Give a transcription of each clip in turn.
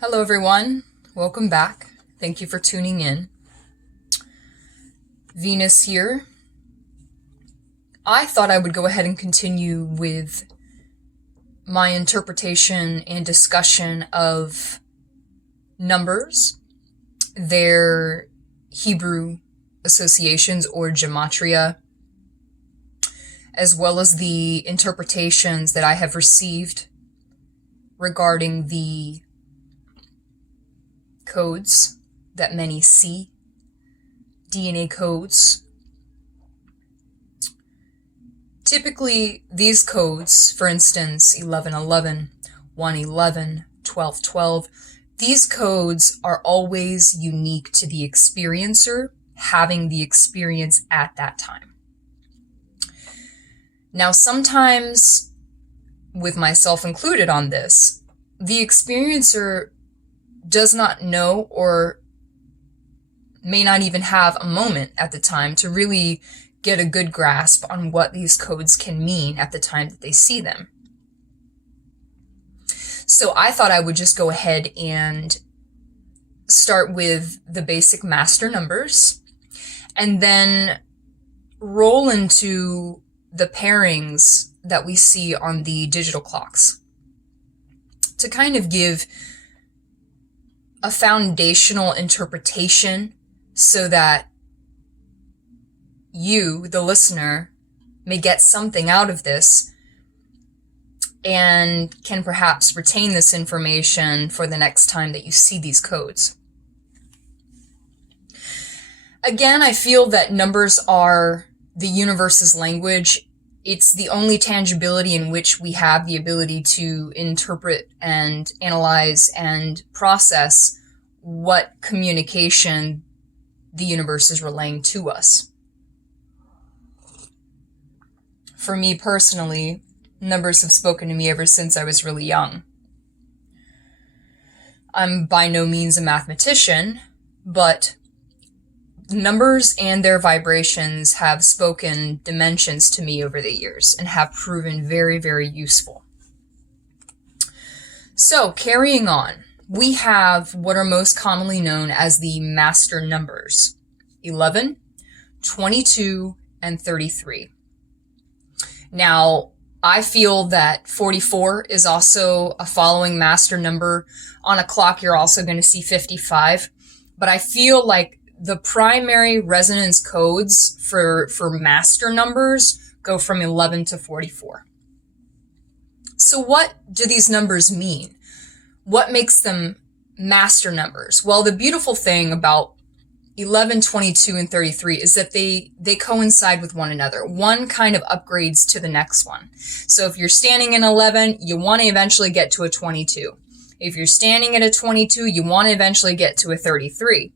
Hello, everyone. Welcome back. Thank you for tuning in. Venus here. I thought I would go ahead and continue with my interpretation and discussion of numbers, their Hebrew associations or gematria, as well as the interpretations that I have received regarding the codes that many see, DNA codes. Typically, these codes, for instance, 1111, 111, 1212, these codes are always unique to the experiencer having the experience at that time. Now, sometimes, with myself included on this, the experiencer does not know or may not even have a moment at the time to really get a good grasp on what these codes can mean at the time that they see them. So I thought I would just go ahead and start with the basic master numbers and then roll into the pairings that we see on the digital clocks to kind of give a foundational interpretation so that you, the listener, may get something out of this and can perhaps retain this information for the next time that you see these codes. Again, I feel that numbers are the universe's language. It's the only tangibility in which we have the ability to interpret and analyze and process what communication the universe is relaying to us. For me personally, numbers have spoken to me ever since I was really young. I'm by no means a mathematician, but numbers and their vibrations have spoken dimensions to me over the years and have proven very, very useful. So, carrying on, we have what are most commonly known as the master numbers: 11, 22, and 33. Now, I feel that 44 is also a following master number. On a clock, you're also going to see 55, but I feel like the primary resonance codes for master numbers go from 11 to 44. So what do these numbers mean? What makes them master numbers? Well, the beautiful thing about 11, 22, and 33 is that they coincide with one another. One kind of upgrades to the next one. So if you're standing in 11, you want to eventually get to a 22. If you're standing at a 22, you want to eventually get to a 33.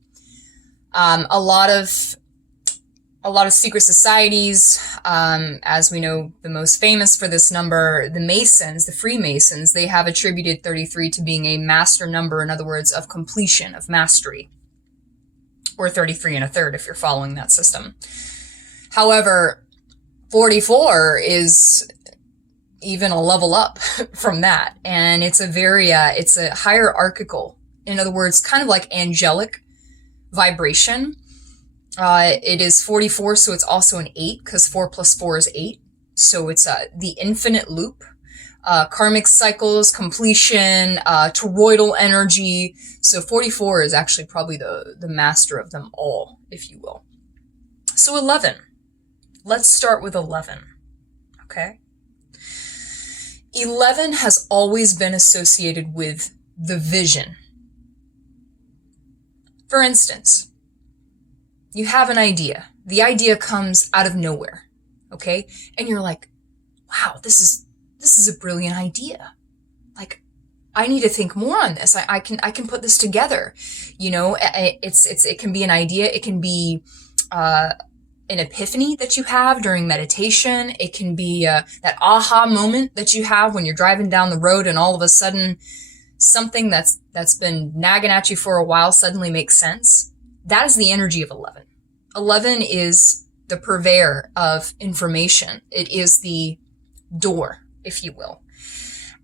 A lot of secret societies, as we know, the most famous for this number, the Masons, the Freemasons, they have attributed 33 to being a master number, in other words, of completion, of mastery, or 33 and a third if you're following that system. However, 44 is even a level up from that, and it's it's a hierarchical, in other words, kind of like angelic vibration. It is 44, so it's also an 8, because 4 plus 4 is 8. So it's the infinite loop, karmic cycles, completion, toroidal energy. So 44 is actually probably the master of them all, if you will. So 11. Let's start with 11. Okay? 11 has always been associated with the vision. For instance, you have an idea. The idea comes out of nowhere, okay? And you're like, wow, this is a brilliant idea. Like, I need to think more on this. I can put this together. You know, it can be an idea. It can be an epiphany that you have during meditation. It can be that aha moment that you have when you're driving down the road and all of a sudden something that's been nagging at you for a while suddenly makes sense. That is the energy of 11. 11 is the purveyor of information. It is the door, if you will.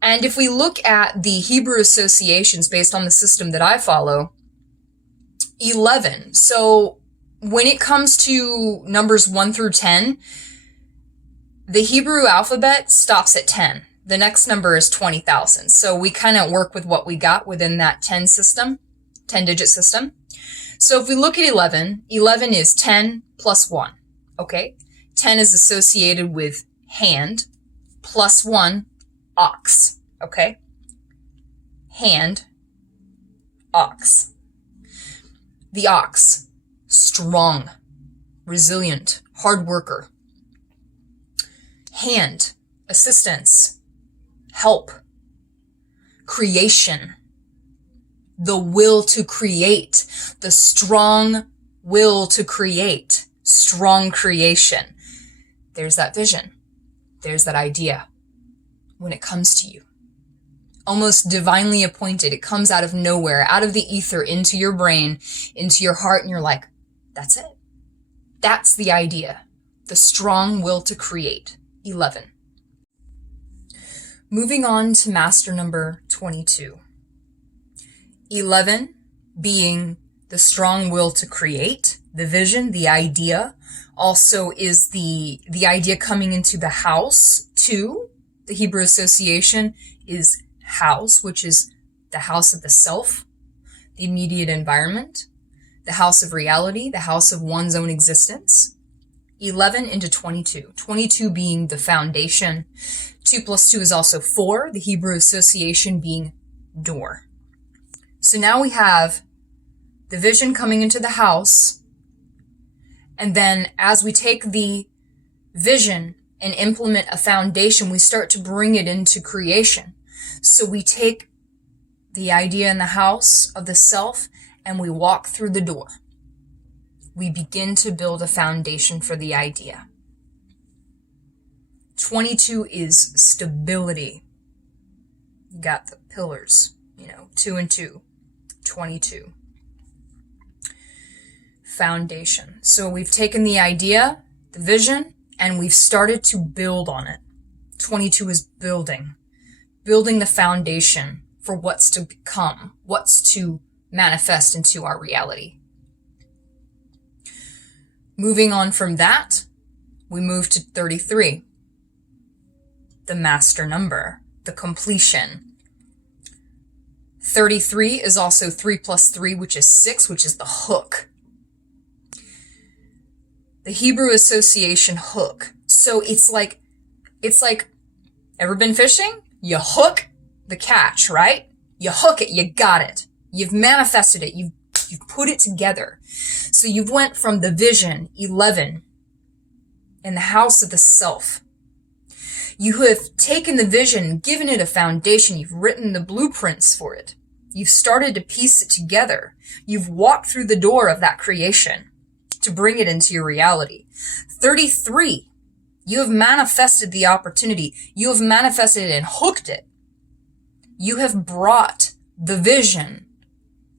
And if we look at the Hebrew associations based on the system that I follow, 11. So when it comes to numbers 1 through 10, the Hebrew alphabet stops at 10. The next number is 20,000. So we kind of work with what we got within that 10-digit system. So if we look at 11, 11 is 10 plus 1, okay? 10 is associated with hand, plus 1, ox, okay? Hand, ox. The ox, strong, resilient, hard worker. Hand, assistance, help, creation, the will to create, the strong will to create, strong creation. There's that vision. There's that idea when it comes to you. Almost divinely appointed. It comes out of nowhere, out of the ether, into your brain, into your heart, and you're like, that's it. That's the idea. The strong will to create. 11. Moving on to master number 22. 11 being the strong will to create, the vision, the idea, also is the idea coming into the house. 2, the Hebrew association is house, which is the house of the self, the immediate environment, the house of reality, the house of one's own existence. 11 into 22. 22 being the foundation. 2 plus 2 is also 4, the Hebrew association being door. So now we have the vision coming into the house, and then as we take the vision and implement a foundation, we start to bring it into creation. So we take the idea in the house of the self and we walk through the door. We begin to build a foundation for the idea. 22 is stability. You got the pillars, 2 and 2, 22. Foundation. So we've taken the idea, the vision, and we've started to build on it. 22 is building the foundation for what's to become, what's to manifest into our reality. Moving on from that, we move to 33, the master number, the completion. 33 is also 3 plus 3, which is 6, which is the hook. The Hebrew association hook. So it's like, ever been fishing? You hook the catch, right? You hook it, you got it. You've manifested it, you've put it together. So you've went from the vision, 11, in the house of the self. You have taken the vision, given it a foundation, you've written the blueprints for it. You've started to piece it together. You've walked through the door of that creation to bring it into your reality. 33, you have manifested the opportunity. You have manifested it and hooked it. You have brought the vision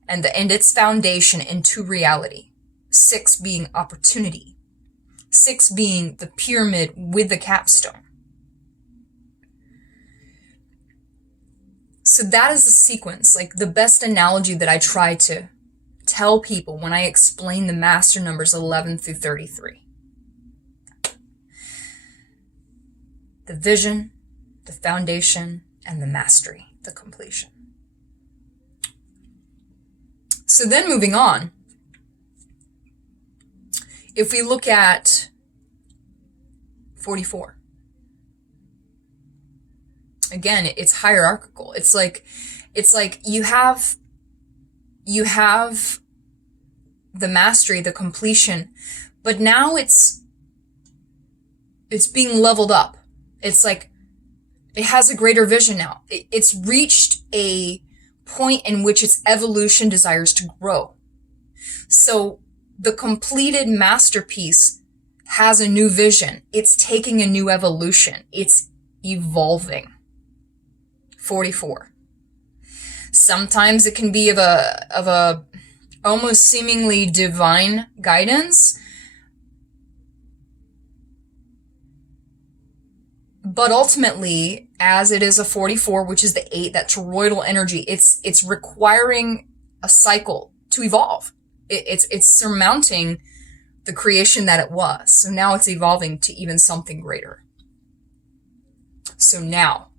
and its foundation into reality. 6 being opportunity. 6 being the pyramid with the capstone. So that is the sequence, like the best analogy that I try to tell people when I explain the master numbers 11 through 33. The vision, the foundation, and the mastery, the completion. So then moving on, if we look at 44, again, it's hierarchical. It's like you have the mastery, the completion, but now it's being leveled up. It's like it has a greater vision now. It's reached a point in which its evolution desires to grow. So the completed masterpiece has a new vision. It's taking a new evolution. It's evolving. 44. Sometimes it can be of a almost seemingly divine guidance, but ultimately as it is a 44, which is the 8, that toroidal energy. It's requiring a cycle to evolve. It's surmounting the creation that it was. So now it's evolving to even something greater. So now,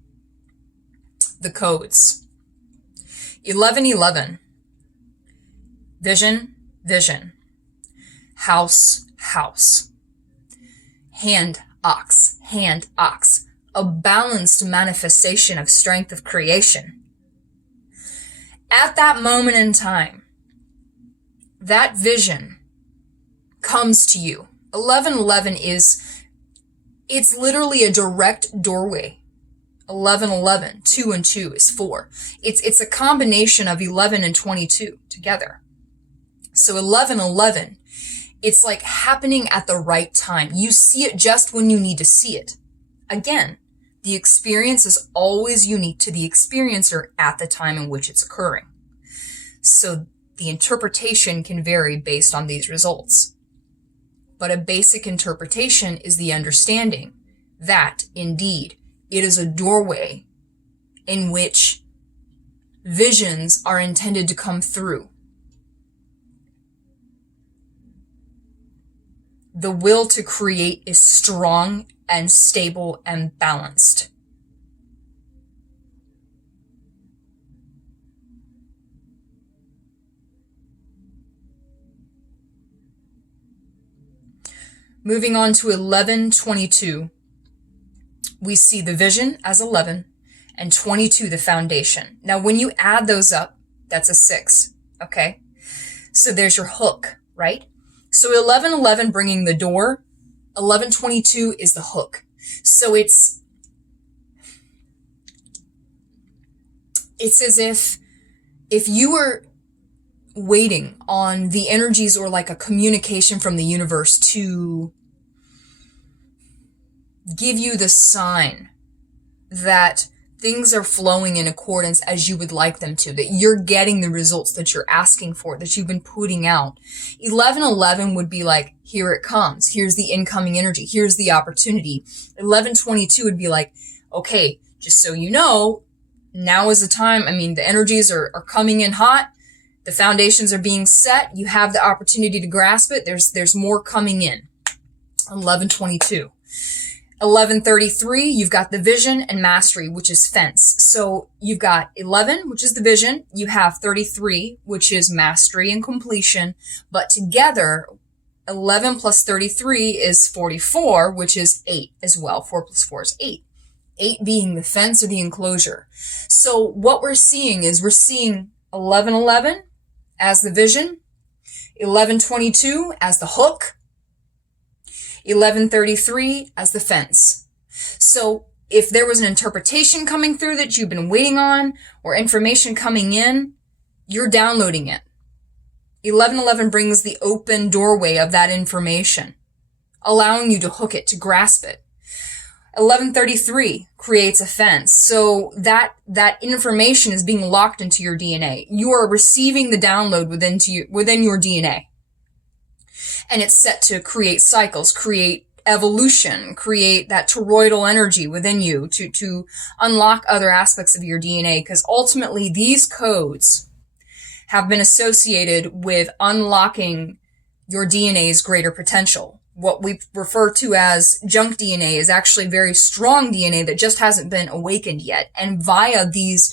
the codes. 1111. Vision, vision. House, house. Hand, ox, hand, ox. A balanced manifestation of strength of creation. At that moment in time, that vision comes to you. 1111 it's literally a direct doorway. 1111, 2 and 2 is 4. It's a combination of 11 and 22 together. So 1111, it's like happening at the right time. You see it just when you need to see it. Again, the experience is always unique to the experiencer at the time in which it's occurring. So the interpretation can vary based on these results. But a basic interpretation is the understanding that, indeed, it is a doorway in which visions are intended to come through. The will to create is strong and stable and balanced. Moving on to 1122, we see the vision as 11 and 22 the foundation. Now, when you add those up, that's a 6, okay? So there's your hook, right? So 1111 bringing the door, 1122 is the hook. So it's as if you were waiting on the energies or like a communication from the universe to give you the sign that things are flowing in accordance as you would like them to, that you're getting the results that you're asking for, that you've been putting out. 1111 would be like, here it comes. Here's the incoming energy. Here's the opportunity. 1122 would be like, okay, just so you know, now is the time. I mean, the energies are coming in hot. The foundations are being set. You have the opportunity to grasp it. There's more coming in. 1122. 1133, you've got the vision and mastery, which is fence. So you've got 11, which is the vision. You have 33, which is mastery and completion. But together, 11 plus 33 is 44, which is 8 as well. 4 plus 4 is 8. 8 being the fence or the enclosure. So what we're seeing is 1111 as the vision, 1122 as the hook, 1133 as the fence. So if there was an interpretation coming through that you've been waiting on or information coming in, you're downloading it. 1111 brings the open doorway of that information, allowing you to hook it, to grasp it. 1133 creates a fence. So that information is being locked into your DNA. You are receiving the download within your DNA. And it's set to create cycles, create evolution, create that toroidal energy within you to unlock other aspects of your DNA. Because ultimately these codes have been associated with unlocking your DNA's greater potential. What we refer to as junk DNA is actually very strong DNA that just hasn't been awakened yet. And via these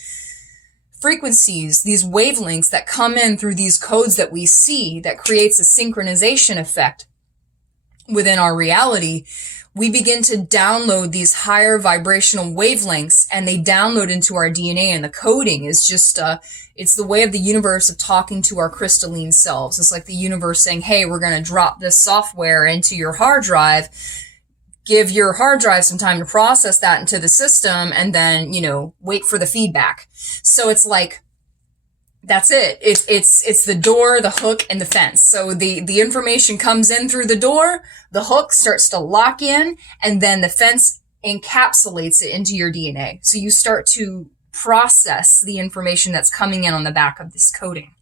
frequencies, these wavelengths that come in through these codes that we see, that creates a synchronization effect within our reality, we begin to download these higher vibrational wavelengths, and they download into our DNA. And the coding is just, it's the way of the universe of talking to our crystalline selves. It's like the universe saying, hey, we're going to drop this software into your hard drive. Give your hard drive some time to process that into the system, and then, wait for the feedback. So it's like, that's it. It's the door, the hook, and the fence. So the information comes in through the door, the hook starts to lock in, and then the fence encapsulates it into your DNA. So you start to process the information that's coming in on the back of this coding.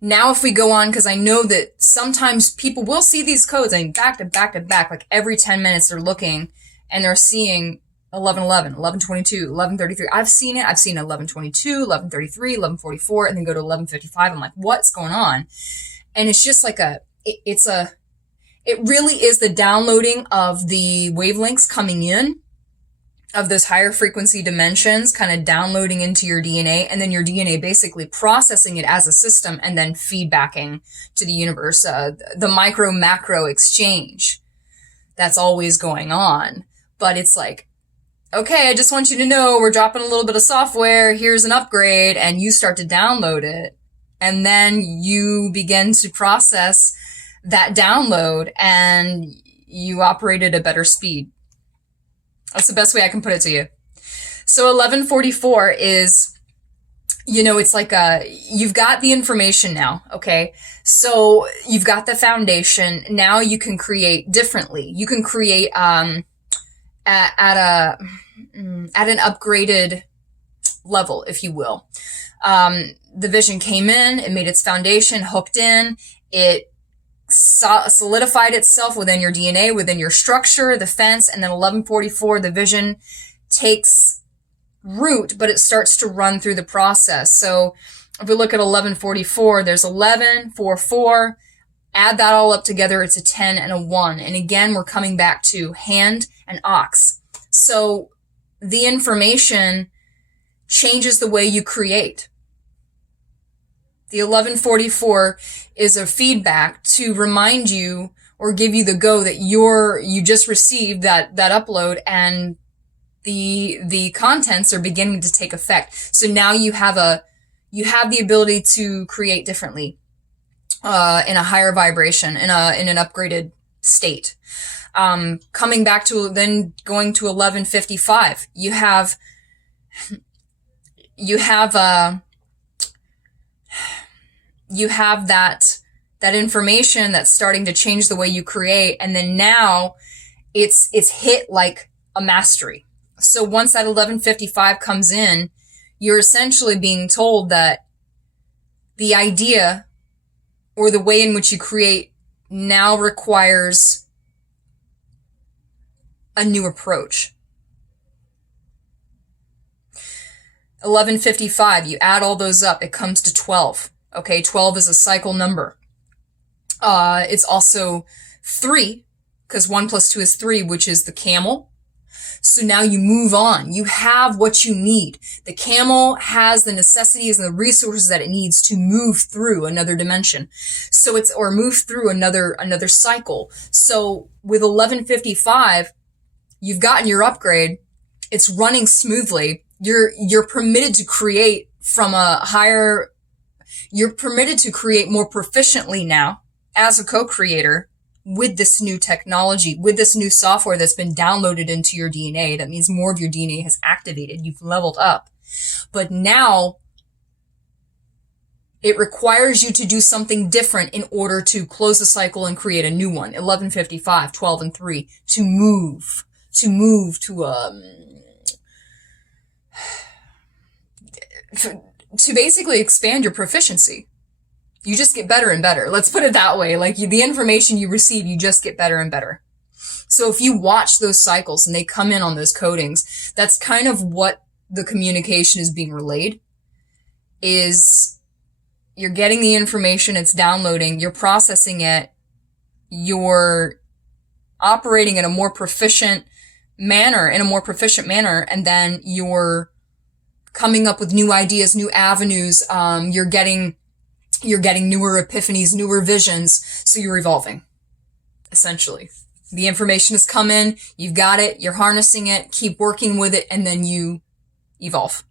Now, if we go on, because I know that sometimes people will see these codes, back to back, like every 10 minutes they're looking and they're seeing 1111, 1122, 1133. I've seen it. I've seen 1122, 1133, 1144, and then go to 1155. I'm like, what's going on? And it's just like it really is the downloading of the wavelengths coming in of those higher frequency dimensions, kind of downloading into your DNA, and then your DNA basically processing it as a system and then feedbacking to the universe, the micro macro exchange that's always going on. But it's like, okay, I just want you to know we're dropping a little bit of software. Here's an upgrade, and you start to download it. And then you begin to process that download and you operate at a better speed. That's the best way I can put it to you. So 1144 is, it's like you've got the information now, okay? So you've got the foundation. Now you can create differently. You can create at an upgraded level, if you will. The vision came in, it made its foundation, hooked in, it solidified itself within your DNA, within your structure, the fence, and then 1144, the vision takes root, but it starts to run through the process. So if we look at 1144, there's 11, 4, 4, add that all up together, it's a 10 and a 1. And again, we're coming back to hand and ox. So the information changes the way you create. The 1144 is a feedback to remind you or give you the go that you just received that upload, and the contents are beginning to take effect. So now you have the ability to create differently, in a higher vibration, in an upgraded state. Coming back to then going to 1155, you have that information that's starting to change the way you create. And then now it's hit like a mastery. So once that 1155 comes in, you're essentially being told that the idea or the way in which you create now requires a new approach. 1155, you add all those up, it comes to 12. Okay, 12 is a cycle number. It's also 3, because 1 plus 2 is 3, which is the camel. So now you move on. You have what you need. The camel has the necessities and the resources that it needs to move through another dimension. So or move through another cycle. So with 1155, you've gotten your upgrade. It's running smoothly. You're permitted to create from a higher, you're permitted to create more proficiently now as a co-creator with this new technology, with this new software that's been downloaded into your DNA. That means more of your DNA has activated. You've leveled up. But now it requires you to do something different in order to close the cycle and create a new one. 1155, 12 and 3, to move to basically expand your proficiency. You just get better and better. Let's put it that way. Like the information you receive, you just get better and better. So if you watch those cycles and they come in on those codings, that's kind of what the communication is being relayed. Is you're getting the information, it's downloading, you're processing it, you're operating in a more proficient manner, and then you're coming up with new ideas, new avenues. You're getting newer epiphanies, newer visions. So you're evolving, essentially. The information has come in, you've got it, you're harnessing it, keep working with it, and then you evolve.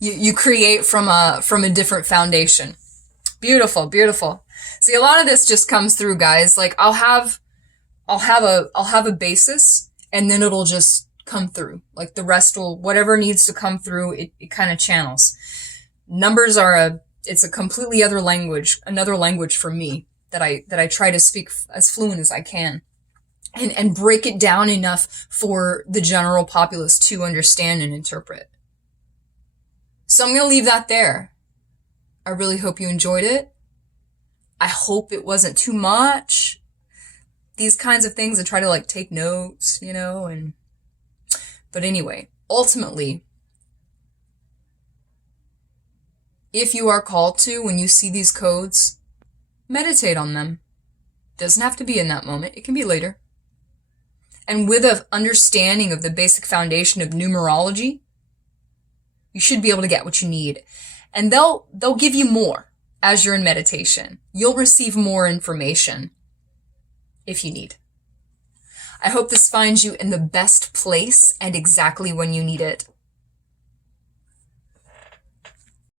you create from a different foundation. Beautiful, beautiful. See, a lot of this just comes through, guys. Like I'll have a basis, and then it'll just come through. Like the rest will, whatever needs to come through, it kind of channels. Numbers are it's a completely other language, another language for me that I try to speak as fluent as I can and break it down enough for the general populace to understand and interpret. So I'm going to leave that there. I really hope you enjoyed it. I hope it wasn't too much. These kinds of things, I try to like take notes, and But anyway, ultimately, if you are called to, when you see these codes, meditate on them. Doesn't have to be in that moment. It can be later. And with an understanding of the basic foundation of numerology, you should be able to get what you need. And they'll give you more as you're in meditation. You'll receive more information if you need. I hope this finds you in the best place and exactly when you need it.